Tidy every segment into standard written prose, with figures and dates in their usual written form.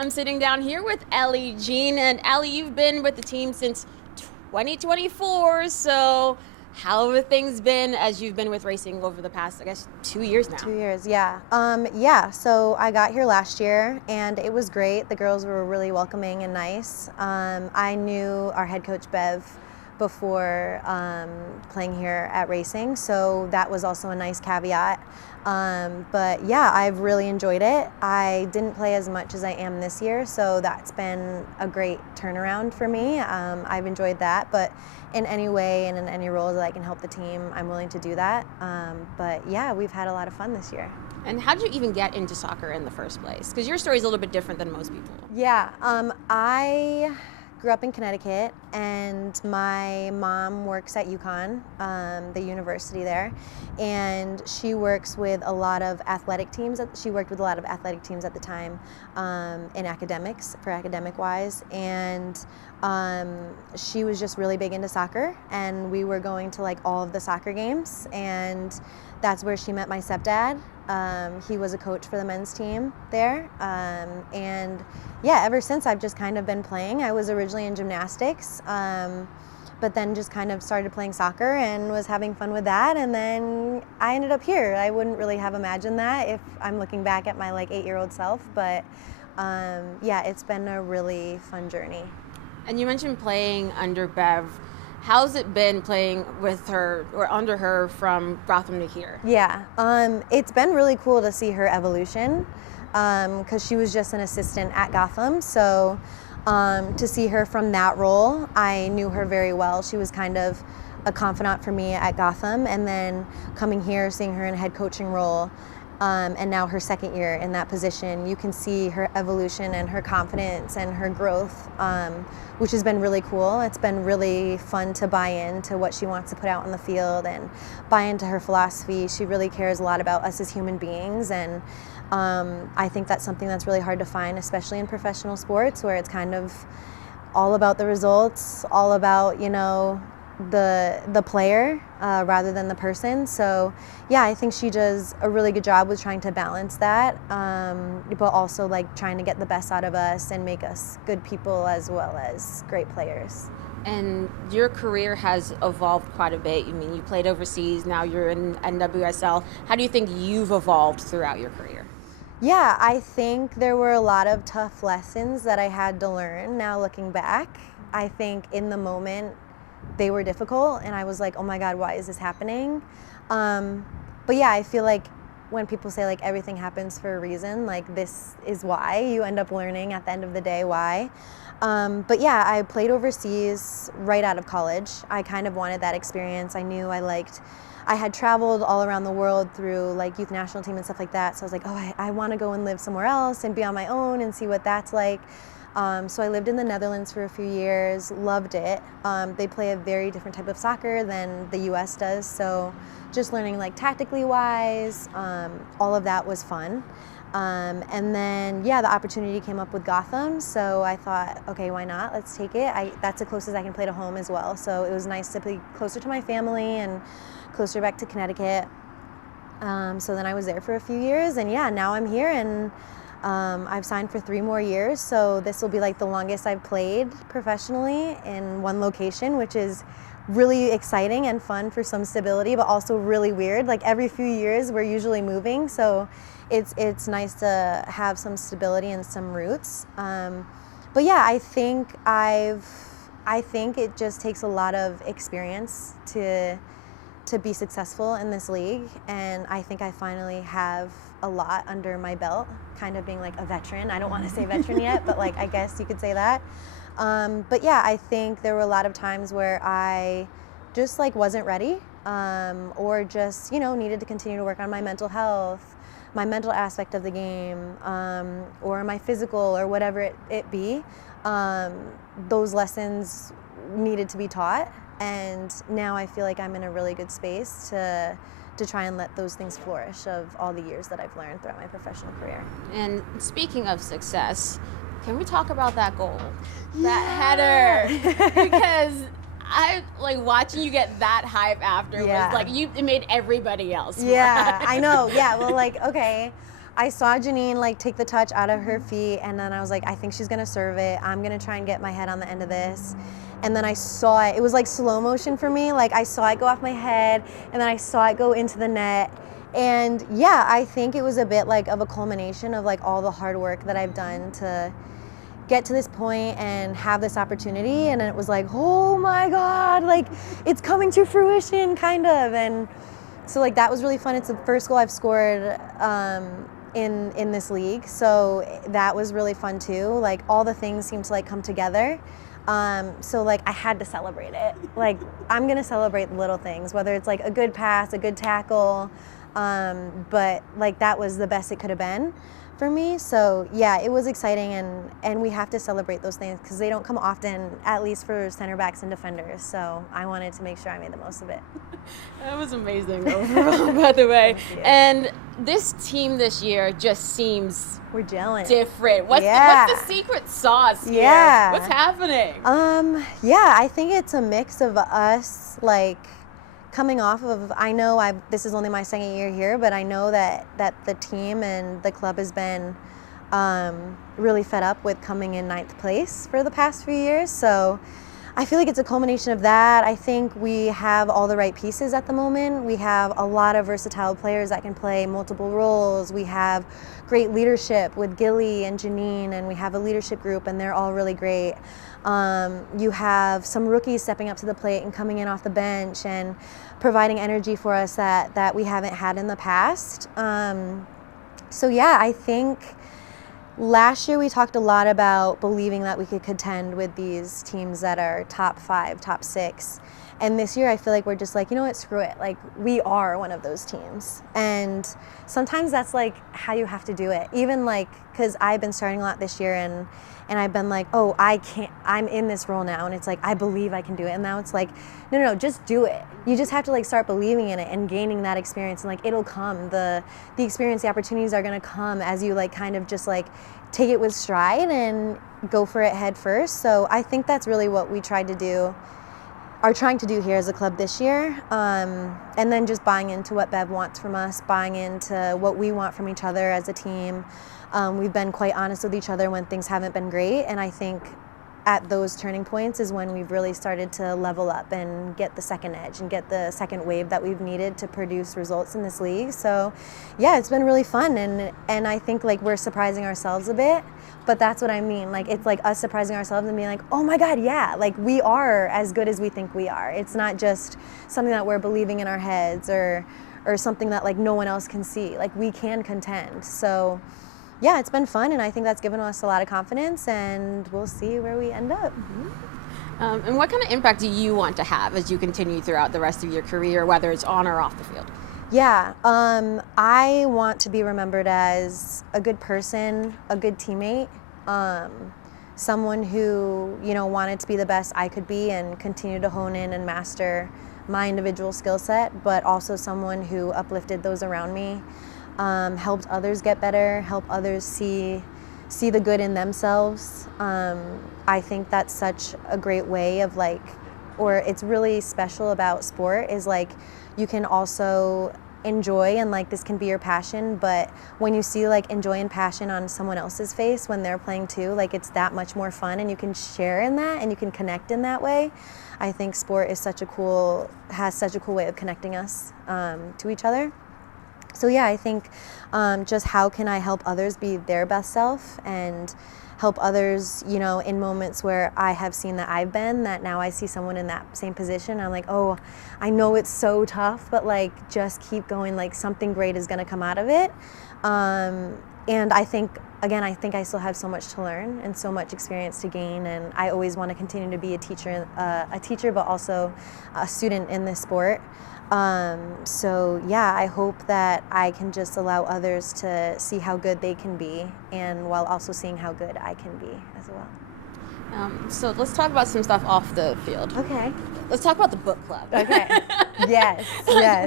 I'm sitting down here with Ellie Jean, and Ellie, you've been with the team since 2024, so how have things been as you've been with Racing over the past, I guess, 2 years now? 2 years, yeah. So I got here last year, and it was great. The girls were really welcoming and nice. I knew our head coach, Bev, before playing here at Racing, so that was also a nice caveat. But yeah, I've really enjoyed it. I didn't play as much as I am this year, so that's been a great turnaround for me. I've enjoyed that, but in any way and in any role that I can help the team, I'm willing to do that. But yeah, we've had a lot of fun this year. And how did you even get into soccer in the first place? Because your story is a little bit different than most people. Yeah, I grew up in Connecticut, and my mom works at UConn, the university there, and she works with a lot of athletic teams. She worked with a lot of athletic teams at the time in academics, for academic-wise, and she was just really big into soccer, and we were going to like all of the soccer games, and that's where she met my stepdad. He was a coach for the men's team there, and yeah, ever since I've just kind of been playing. I was originally in gymnastics, but then just kind of started playing soccer and was having fun with that, and then I ended up here. I wouldn't really have imagined that if I'm looking back at my like 8-year-old self, but yeah, it's been a really fun journey. And you mentioned playing under Bev. How's it been playing with her or under her from Gotham to here? Yeah, it's been really cool to see her evolution, because she was just an assistant at Gotham. So to see her from that role, I knew her very well. She was kind of a confidant for me at Gotham, and then coming here, seeing her in a head coaching role, and now her second year in that position, you can see her evolution and her confidence and her growth, which has been really cool. It's been really fun to buy into what she wants to put out on the field and buy into her philosophy. She really cares a lot about us as human beings, and I think that's something that's really hard to find, especially in professional sports, where it's kind of all about the results, all about, you know, the player rather than the person. So yeah, I think she does a really good job with trying to balance that, but also like trying to get the best out of us and make us good people as well as great players. And your career has evolved quite a bit. I mean, you played overseas, now you're in NWSL. How do you think you've evolved throughout your career? Yeah, I think there were a lot of tough lessons that I had to learn. Now looking back, I think in the moment they were difficult, and I was like, oh my God, why is this happening? But yeah, I feel like when people say like everything happens for a reason, like this is why. You end up learning at the end of the day why. But yeah, I played overseas right out of college. I kind of wanted that experience. I knew I had traveled all around the world through like youth national team and stuff like that. So I was like, oh, I want to go and live somewhere else and be on my own and see what that's like. So I lived in the Netherlands for a few years, loved it. They play a very different type of soccer than the US does. So just learning like tactically wise, all of that was fun. And then, yeah, the opportunity came up with Gotham. So I thought, okay, why not? Let's take it. That's the closest I can play to home as well. So it was nice to be closer to my family and closer back to Connecticut. So then I was there for a few years, and yeah, now I'm here, and I've signed for 3 more years. So this will be like the longest I've played professionally in one location, which is really exciting and fun for some stability, but also really weird. Like every few years we're usually moving, so it's nice to have some stability and some roots. But yeah, I think it just takes a lot of experience to be successful in this league, and I think I finally have a lot under my belt, kind of being like a veteran. I don't want to say veteran yet, but like I guess you could say that. But yeah, I think there were a lot of times where I just like wasn't ready, or just, you know, needed to continue to work on my mental health, my mental aspect of the game, or my physical, or whatever it be. Those lessons needed to be taught, and now I feel like I'm in a really good space to try and let those things flourish of all the years that I've learned throughout my professional career. And speaking of success, can we talk about that goal? Yeah. That header. Because I like watching you get that hype after. Yeah. Was like it made everybody else. Yeah, I know. Yeah, well, like, okay. I saw Janine like take the touch out of her feet, and then I was like, I think she's gonna serve it. I'm gonna try and get my head on the end of this. And then I saw it. It was like slow motion for me. Like I saw it go off my head, and then I saw it go into the net. And yeah, I think it was a bit like of a culmination of like all the hard work that I've done to get to this point and have this opportunity. And it was like, oh my God, like it's coming to fruition, kind of. And so like that was really fun. It's the first goal I've scored in this league, so that was really fun too. Like all the things seemed to like come together. So like I had to celebrate it. Like I'm gonna celebrate the little things, whether it's like a good pass, a good tackle, but like that was the best it could have been for me. So yeah, it was exciting, and we have to celebrate those things because they don't come often, at least for center backs and defenders. So I wanted to make sure I made the most of it. That was amazing overall, by the way. And this team this year just seems we're gelling different. What's the secret sauce here? Yeah. What's happening? Yeah, I think it's a mix of us like coming off of, I know this is only my second year here, but I know that the team and the club has been really fed up with coming in 9th place for the past few years. So I feel like it's a culmination of that. I think we have all the right pieces at the moment. We have a lot of versatile players that can play multiple roles. We have great leadership with Gilly and Janine, and we have a leadership group, and they're all really great. You have some rookies stepping up to the plate and coming in off the bench and providing energy for us that we haven't had in the past. So yeah, I think last year we talked a lot about believing that we could contend with these teams that are top 5, top 6. And this year I feel like we're just like, you know what, screw it. Like we are one of those teams. And sometimes that's like how you have to do it. Even like, cause I've been starting a lot this year and I've been like, oh, I'm in this role now. And it's like, I believe I can do it. And now it's like, no, just do it. You just have to like start believing in it and gaining that experience, and like it'll come. The experience, the opportunities are gonna come as you like kind of just like take it with stride and go for it head first. So I think that's really what we are trying to do here as a club this year. And then just buying into what Bev wants from us, buying into what we want from each other as a team. We've been quite honest with each other when things haven't been great, and I think at those turning points is when we've really started to level up and get the second edge and get the second wave that we've needed to produce results in this league. So yeah, it's been really fun, and I think like we're surprising ourselves a bit, but that's what I mean. Like it's like us surprising ourselves and being like, oh my God, yeah, like we are as good as we think we are. It's not just something that we're believing in our heads or something that like no one else can see. Like we can contend. So yeah, it's been fun, and I think that's given us a lot of confidence, and we'll see where we end up. And what kind of impact do you want to have as you continue throughout the rest of your career, whether it's on or off the field? Yeah, I want to be remembered as a good person, a good teammate, someone who, you know, wanted to be the best I could be and continue to hone in and master my individual skill set, but also someone who uplifted those around me. Helped others get better, help others see the good in themselves. I think that's such a great way of like, or it's really special about sport is like you can also enjoy, and like this can be your passion, but when you see like enjoy and passion on someone else's face when they're playing too, like it's that much more fun, and you can share in that and you can connect in that way. I think sport is has such a cool way of connecting us to each other. So yeah, I think just how can I help others be their best self and help others, you know, in moments where I have seen that I've been, that now I see someone in that same position. I'm like, oh, I know it's so tough, but like just keep going, like something great is gonna come out of it. And I think, again, I still have so much to learn and so much experience to gain, and I always want to continue to be a teacher, but also a student in this sport. So yeah, I hope that I can just allow others to see how good they can be, and while also seeing how good I can be as well. So let's talk about some stuff off the field. Okay. Let's talk about the book club. Okay. Yes.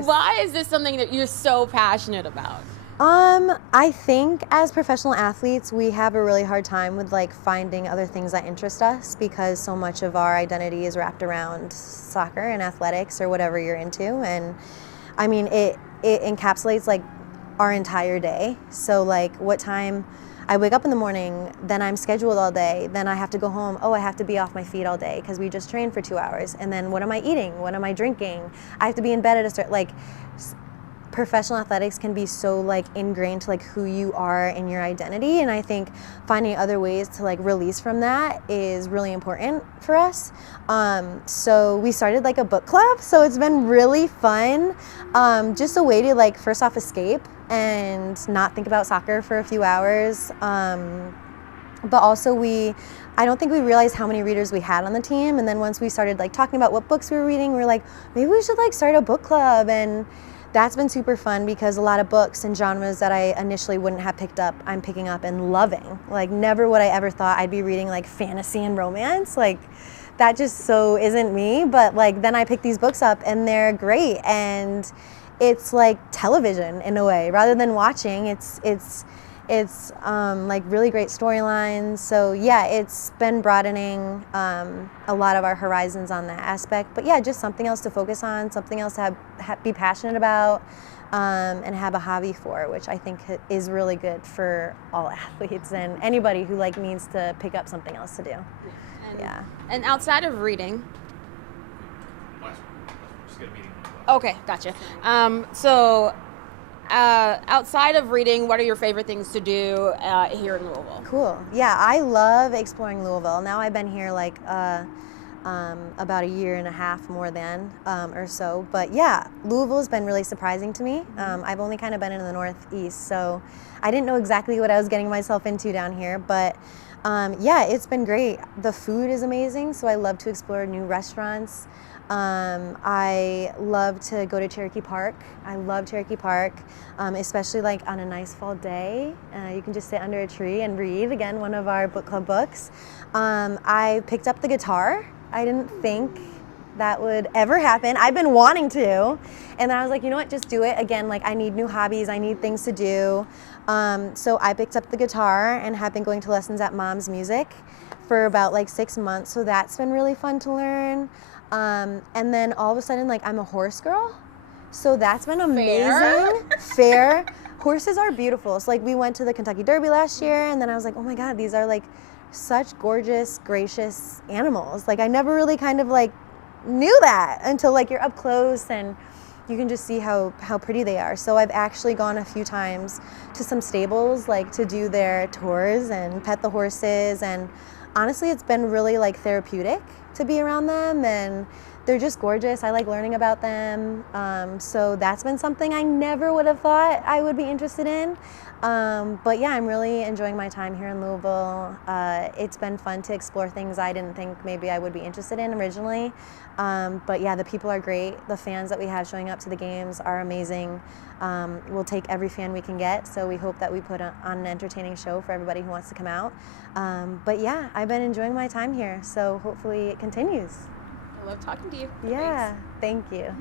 Why is this something that you're so passionate about? I think as professional athletes, we have a really hard time with like finding other things that interest us, because so much of our identity is wrapped around soccer and athletics or whatever you're into. And I mean, it encapsulates like our entire day. So like what time I wake up in the morning, then I'm scheduled all day, then I have to go home, oh, I have to be off my feet all day because we just trained for 2 hours, and then what am I eating, what am I drinking, I have to be in bed at a certain, like, professional athletics can be so like ingrained to like who you are and your identity, and I think finding other ways to like release from that is really important for us. So we started like a book club, so it's been really fun, just a way to like first off escape and not think about soccer for a few hours, but also I don't think we realized how many readers we had on the team, and then once we started like talking about what books we were reading, we were like, maybe we should like start a book club, and that's been super fun because a lot of books and genres that I initially wouldn't have picked up, I'm picking up and loving. Like never would I ever thought I'd be reading like fantasy and romance. Like that just so isn't me, but like then I pick these books up and they're great, and it's like television in a way rather than watching. It's like really great storylines. So yeah, it's been broadening a lot of our horizons on that aspect. But yeah, just something else to focus on, something else to be passionate about, and have a hobby for, which I think is really good for all athletes and anybody who like needs to pick up something else to do. Yeah. And outside of reading. Okay, gotcha. So outside of reading, what are your favorite things to do here in Louisville? Cool. Yeah, I love exploring Louisville. Now I've been here like about a year and a half more than or so. But yeah, Louisville has been really surprising to me. I've only kind of been in the Northeast, so I didn't know exactly what I was getting myself into down here. But yeah, it's been great. The food is amazing, so I love to explore new restaurants. I love to go to Cherokee Park. I love Cherokee Park, especially like on a nice fall day. You can just sit under a tree and read, again, one of our book club books. I picked up the guitar. I didn't think that would ever happen. I've been wanting to, and then I was like, you know what, just do it. Again, like I need new hobbies, I need things to do. So I picked up the guitar and have been going to lessons at Mom's Music for about like 6 months. So that's been really fun to learn. And then all of a sudden, like I'm a horse girl. So that's been amazing. Fair. Horses are beautiful. So like we went to the Kentucky Derby last year, and then I was like, oh my God, these are like such gorgeous, gracious animals. Like I never really kind of like knew that until like you're up close and you can just see how pretty they are. So I've actually gone a few times to some stables like to do their tours and pet the horses, and honestly it's been really like therapeutic to be around them, and they're just gorgeous. I like learning about them. So that's been something I never would have thought I would be interested in. But yeah, I'm really enjoying my time here in Louisville. It's been fun to explore things I didn't think maybe I would be interested in originally. But yeah, the people are great. The fans that we have showing up to the games are amazing. We'll take every fan we can get, so we hope that we put on an entertaining show for everybody who wants to come out. But yeah, I've been enjoying my time here, so hopefully it continues. I love talking to you. Yeah, thanks. Thank you.